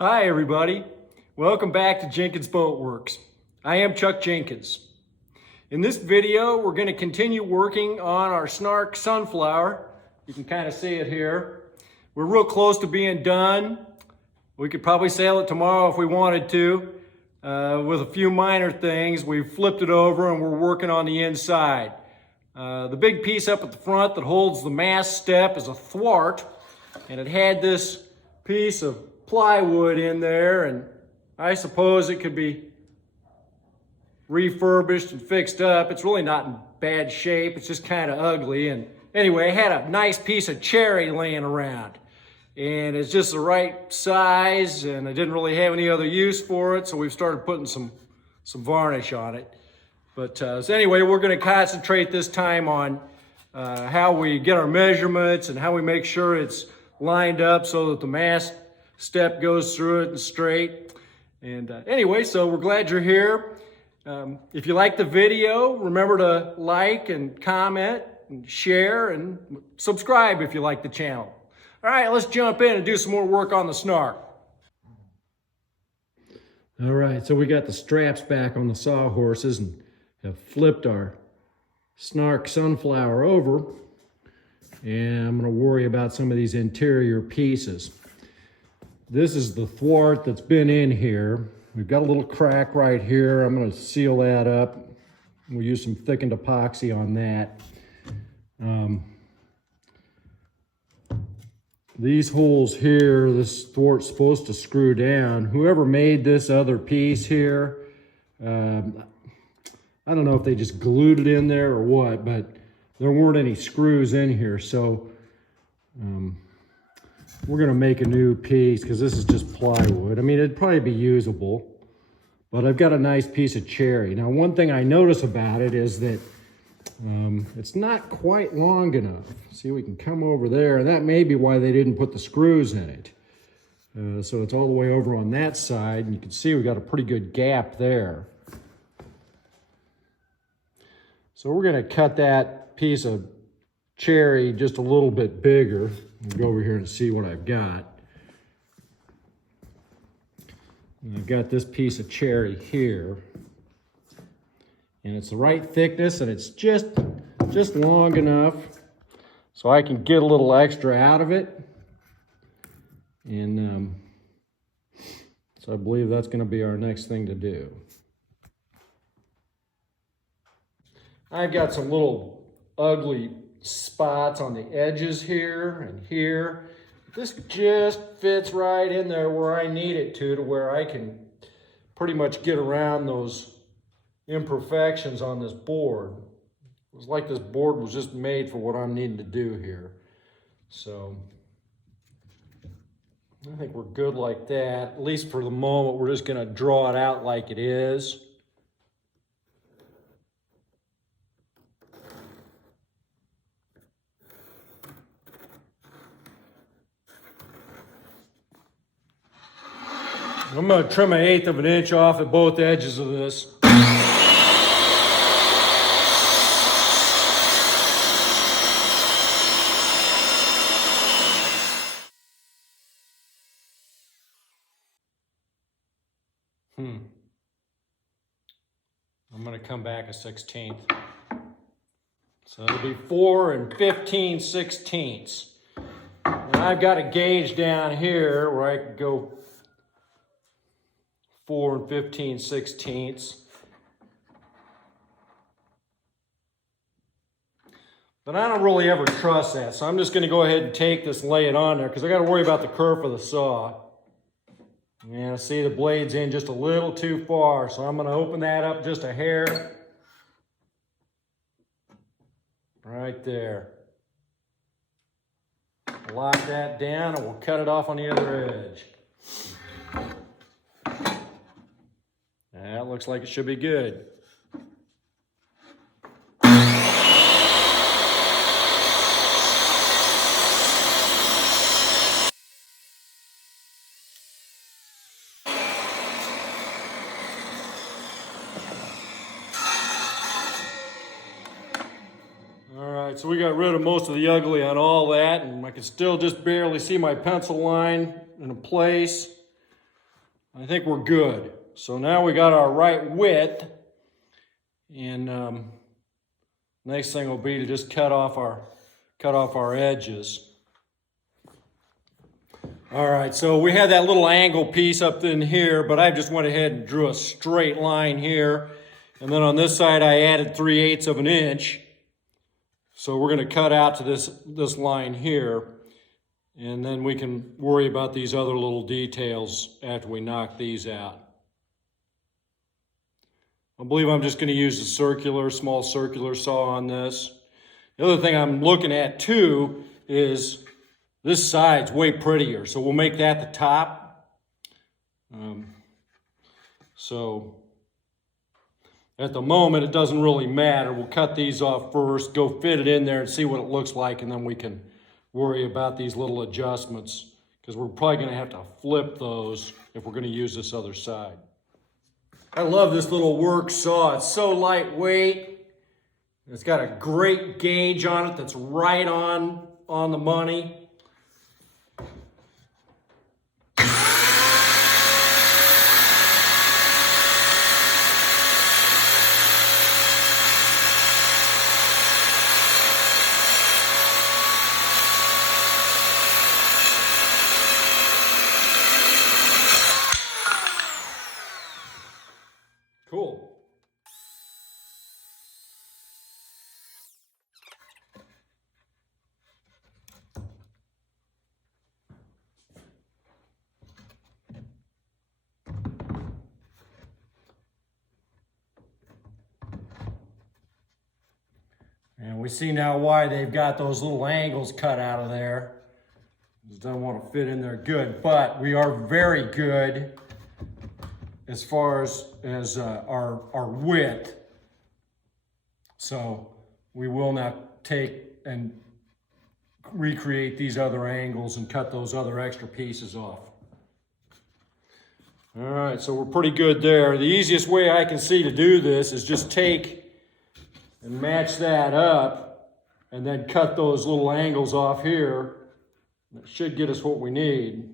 Hi everybody, welcome back to Jenkins Boat Works. I am Chuck Jenkins. In this video we're going to continue working on our Snark Sunflower. You can kind of see it here. We're real close to being done. We could probably sail it tomorrow if we wanted to. With a few minor things, we've flipped it over and we're working on the inside. The big piece up at the front that holds the mast step is a thwart, and it had this piece of plywood in there, and I suppose it could be refurbished and fixed up. It's really not in bad shape. It's just kind of ugly. And anyway, I had a nice piece of cherry laying around, and it's just the right size, and I didn't really have any other use for it, so we've started putting some varnish on it. But so anyway, we're going to concentrate this time on how we get our measurements and how we make sure it's lined up so that the mast step goes through it and straight. And anyway, so we're glad you're here. If you like the video, remember to like and comment and share and subscribe if you like the channel. All right, let's jump in and do some more work on the Snark. All right, so we got the straps back on the sawhorses and have flipped our Snark Sunflower over. And I'm going to worry about some of these interior pieces. This is the thwart that's been in here. We've got a little crack right here. I'm going to seal that up. We'll use some thickened epoxy on that. These holes here, this thwart's supposed to screw down. Whoever made this other piece here, I don't know if they just glued it in there or what, but there weren't any screws in here, so we're going to make a new piece because this is just plywood. I mean, it'd probably be usable, but I've got a nice piece of cherry. Now, one thing I notice about it is that it's not quite long enough. See, we can come over there, and that may be why they didn't put the screws in it. So it's all the way over on that side, and you can see we got a pretty good gap there. So we're going to cut that piece of cherry just a little bit bigger. I'll go over here and see what I've got. And I've got this piece of cherry here, and it's the right thickness, and it's just long enough so I can get a little extra out of it. And so I believe that's going to be our next thing to do. I've got some little ugly spots on the edges here and here. This just fits right in there where I need it to where I can pretty much get around those imperfections on this board. It was like this board was just made for what I'm needing to do here. So I think we're good like that. At least for the moment, we're just going to draw it out like it is. I'm going to trim 1/8 of an inch off at both edges of this. I'm going to come back 1/16. So it'll be 4 15/16. And I've got a gauge down here where I can go 4 15/16. But I don't really ever trust that, so I'm just going to go ahead and take this and lay it on there because I got to worry about the kerf of the saw. Yeah, see the blade's in just a little too far, so I'm going to open that up just a hair. Right there. Lock that down and we'll cut it off on the other edge. That looks like it should be good. All right, so we got rid of most of the ugly on all that, and I can still just barely see my pencil line in a place. I think we're good. So now we got our right width, and next thing will be to just cut off our edges. All right, so we had that little angle piece up in here, but I just went ahead and drew a straight line here. And then on this side, I added 3/8 of an inch. So we're gonna cut out to this line here. And then we can worry about these other little details after we knock these out. I believe I'm just gonna use the small circular saw on this. The other thing I'm looking at too is this side's way prettier, so we'll make that the top. So at the moment, it doesn't really matter. We'll cut these off first, go fit it in there and see what it looks like, and then we can worry about these little adjustments, because we're probably gonna have to flip those if we're gonna use this other side. I love this little work saw. It's so lightweight. It's got a great gauge on it that's right on the money. Cool. And we see now why they've got those little angles cut out of there. Just don't want to fit in there good, but we are very good as far as our width. So we will not take and recreate these other angles and cut those other extra pieces off. All right, so we're pretty good there. The easiest way I can see to do this is just take and match that up and then cut those little angles off here. That should get us what we need.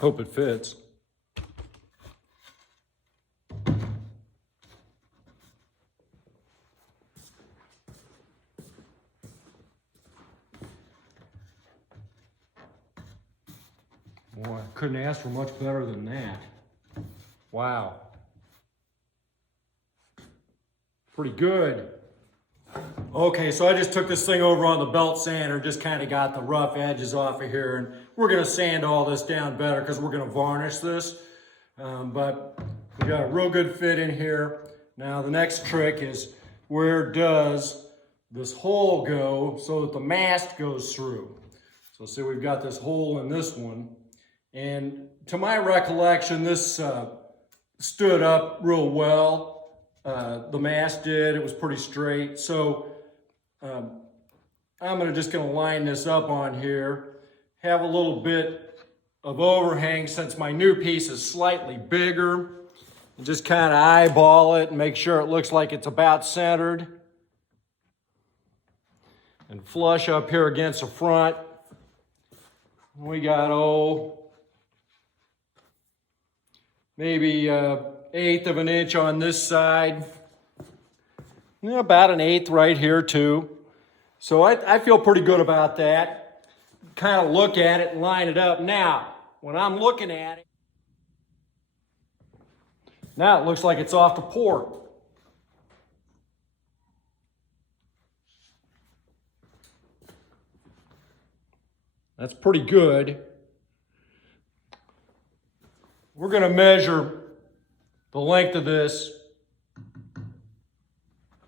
Hope it fits. Boy, I couldn't ask for much better than that. Wow. Pretty good. Okay, so I just took this thing over on the belt sander, just kind of got the rough edges off of here, and we're gonna sand all this down better because we're gonna varnish this. But we got a real good fit in here. Now the next trick is, where does this hole go so that the mast goes through? So see, we've got this hole in this one, and to my recollection, this stood up real well. The mast did, it was pretty straight. So I'm just gonna line this up on here, have a little bit of overhang since my new piece is slightly bigger, and just kind of eyeball it and make sure it looks like it's about centered. And flush up here against the front. We got, maybe 1/8 of an inch on this side. About 1/8 right here too. So I feel pretty good about that. Kind of look at it and line it up. Now, when I'm looking at it, now it looks like it's off the port. That's pretty good. We're going to measure the length of this.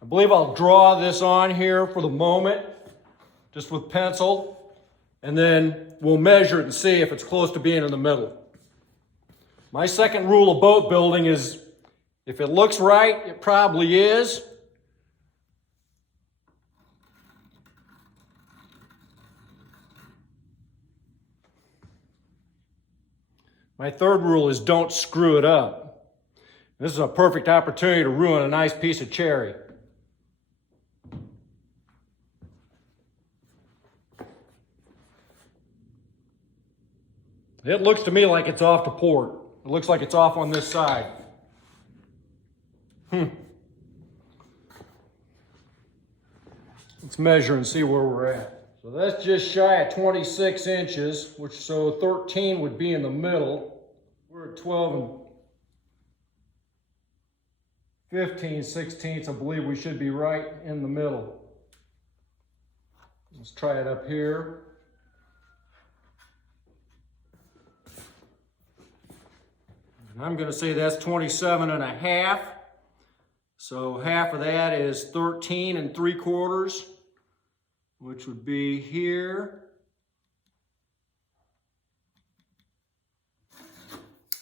I believe I'll draw this on here for the moment, just with pencil, and then we'll measure it and see if it's close to being in the middle. My second rule of boat building is, if it looks right, it probably is. My third rule is don't screw it up. This is a perfect opportunity to ruin a nice piece of cherry. It looks to me like it's off to port. It looks like it's off on this side. Let's measure and see where we're at. So that's just shy of 26 inches, so 13 would be in the middle. We're at 12 and 15 sixteenths. I believe we should be right in the middle. Let's try it up here. And I'm going to say that's 27 and a half. So half of that is 13 and 3/4, which would be here.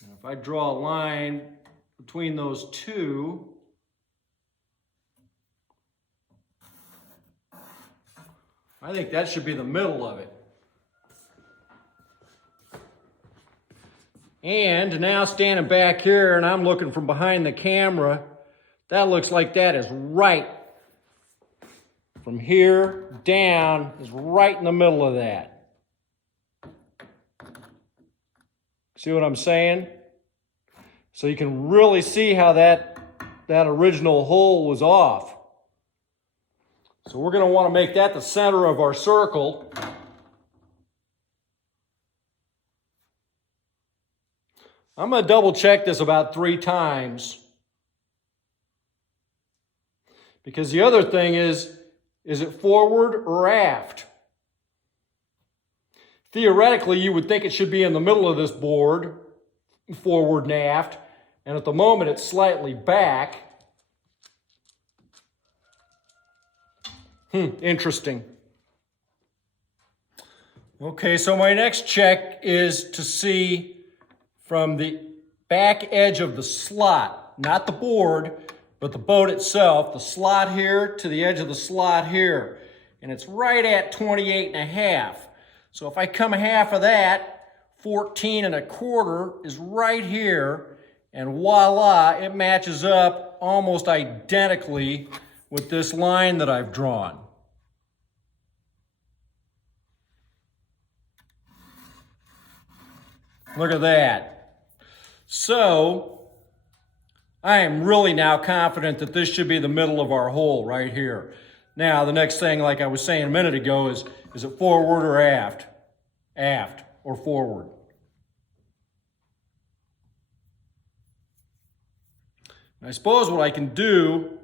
And if I draw a line between those two, I think that should be the middle of it. And now standing back here and I'm looking from behind the camera, that looks like that is right from here down, is right in the middle of that. See what I'm saying? So you can really see how that original hole was off. So we're going to want to make that the center of our circle. I'm going to double check this about 3 times. Because the other thing is it forward or aft? Theoretically, you would think it should be in the middle of this board, forward and aft, and at the moment it's slightly back. Interesting. Okay, so my next check is to see from the back edge of the slot, not the board, but the boat itself, the slot here to the edge of the slot here. And it's right at 28 and a half. So if I come half of that, 14 and a quarter is right here, and voila, it matches up almost identically with this line that I've drawn. Look at that. So, I am really now confident that this should be the middle of our hole right here. Now, the next thing, like I was saying a minute ago, is it forward or aft? Aft or forward. I suppose what I can do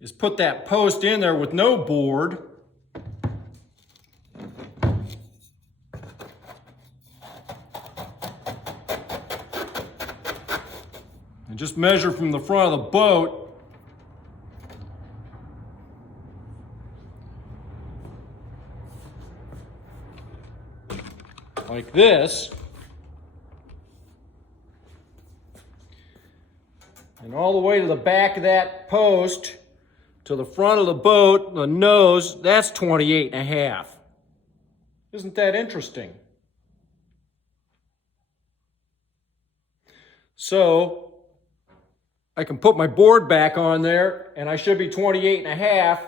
is put that post in there with no board. And just measure from the front of the boat. Like this. And all the way to the back of that post, to the front of the boat, the nose, that's 28 and a half. Isn't that interesting? So, I can put my board back on there, and I should be 28 and a half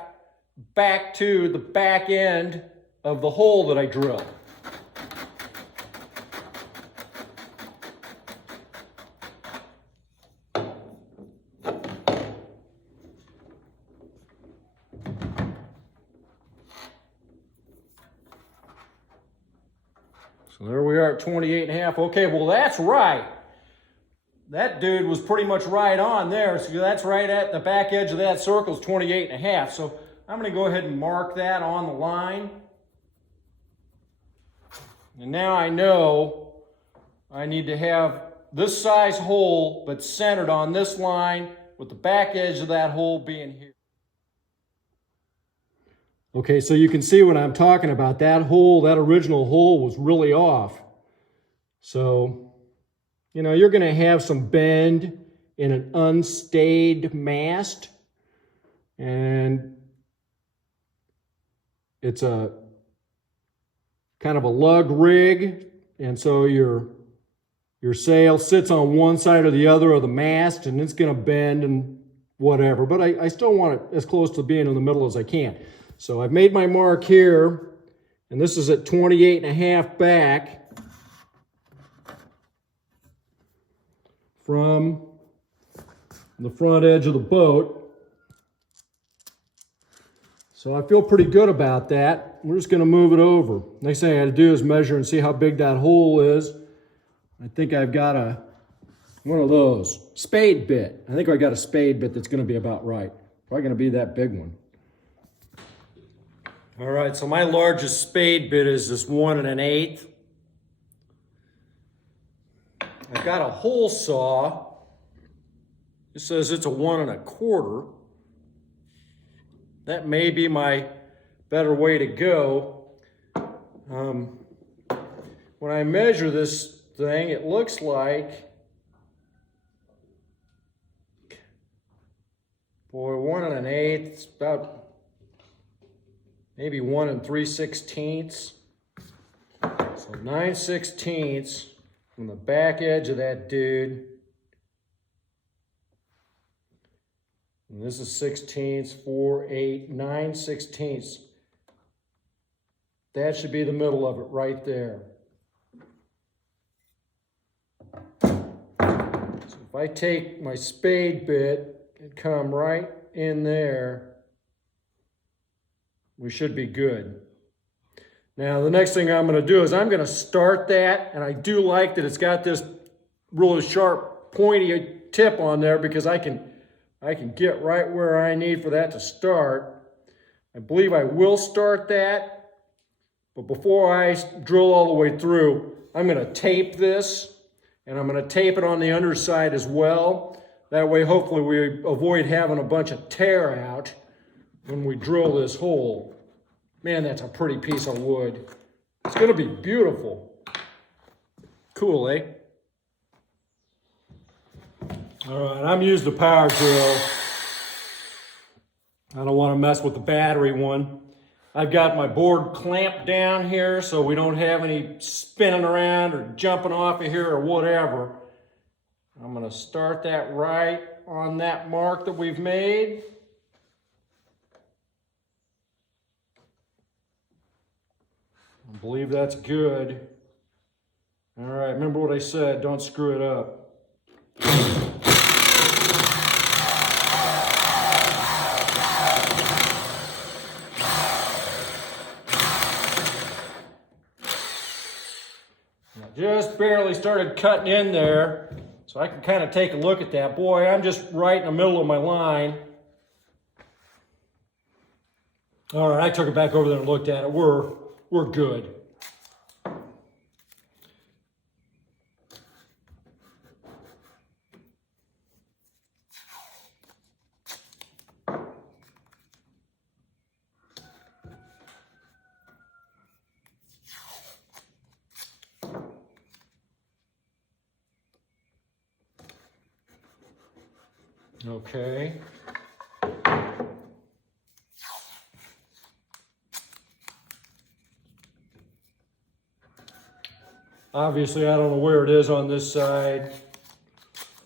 back to the back end of the hole that I drilled. So there we are at 28 and a half. Okay, well that's right. That dude was pretty much right on there. So that's right at the back edge of that circle is 28 and a half. So I'm going to go ahead and mark that on the line. And now I know I need to have this size hole, but centered on this line with the back edge of that hole being here. Okay, so you can see what I'm talking about. That hole, that original hole was really off. So, you know, you're going to have some bend in an unstayed mast. And it's a kind of a lug rig. And so your your sail sits on one side or the other of the mast, and it's going to bend and whatever. But I still want it as close to being in the middle as I can. So I've made my mark here, and this is at 28.5 back from the front edge of the boat. So I feel pretty good about that. We're just going to move it over. Next thing I got to do is measure and see how big that hole is. I think I've got one of those spade bit. I think I got a spade bit that's going to be about right. Probably going to be that big one. All right, so my largest spade bit is this 1 1/8. I've got a hole saw. It says it's a 1 1/4. That may be my better way to go. When I measure this thing, it looks like, boy, 1 1/8, it's about maybe 1 3/16. So 9/16 from the back edge of that dude. And this is 16ths, 4, 8, 9/16. That should be the middle of it right there. So if I take my spade bit and come right in there, we should be good. Now the next thing I'm going to do is I'm going to start that, and I do like that it's got this really sharp pointy tip on there because I can get right where I need for that to start. I believe I will start that, but before I drill all the way through, I'm going to tape this, and I'm going to tape it on the underside as well. That way, hopefully, we avoid having a bunch of tear out when we drill this hole. Man, that's a pretty piece of wood. It's going to be beautiful. Cool, eh? All right, I'm using the power drill. I don't want to mess with the battery one. I've got my board clamped down here so we don't have any spinning around or jumping off of here or whatever. I'm going to start that right on that mark that we've made. I believe that's good. All right, remember what I said, don't screw it up. Just barely started cutting in there, so I can kind of take a look at that. Boy, I'm just right in the middle of my line. All right, I took it back over there and looked at it. We're good. Okay. Obviously, I don't know where it is on this side,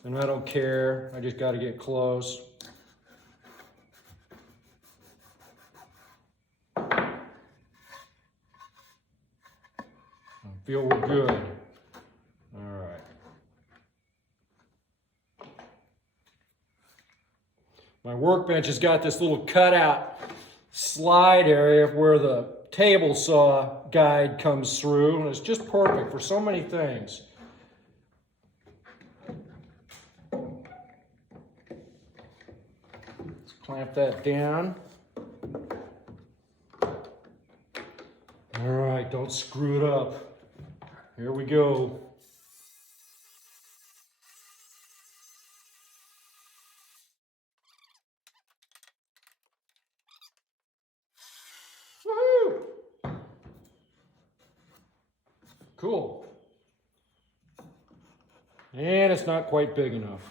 and I don't care. I just got to get close. I feel we're good. All right. My workbench has got this little cutout slide area where the table saw guide comes through, and it's just perfect for so many things. Let's clamp that down. All right, don't screw it up. Here we go. Cool. And it's not quite big enough.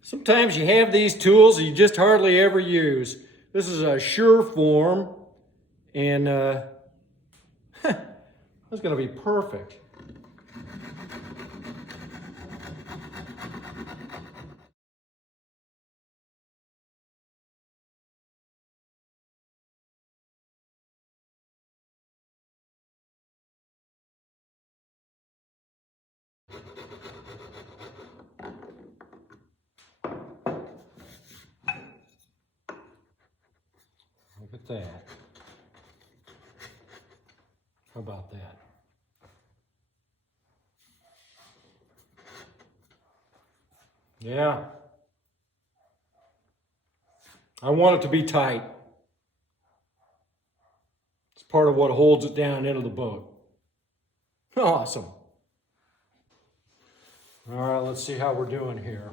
Sometimes you have these tools that you just hardly ever use. This is a sure form, and that's going to be perfect. Look at that. How about that? Yeah. I want it to be tight. It's part of what holds it down into the boat. Awesome. All right, let's see how we're doing here.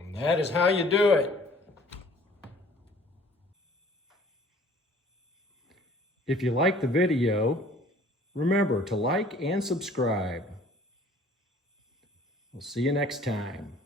And that is how you do it. If you like the video, remember to like and subscribe. We'll see you next time.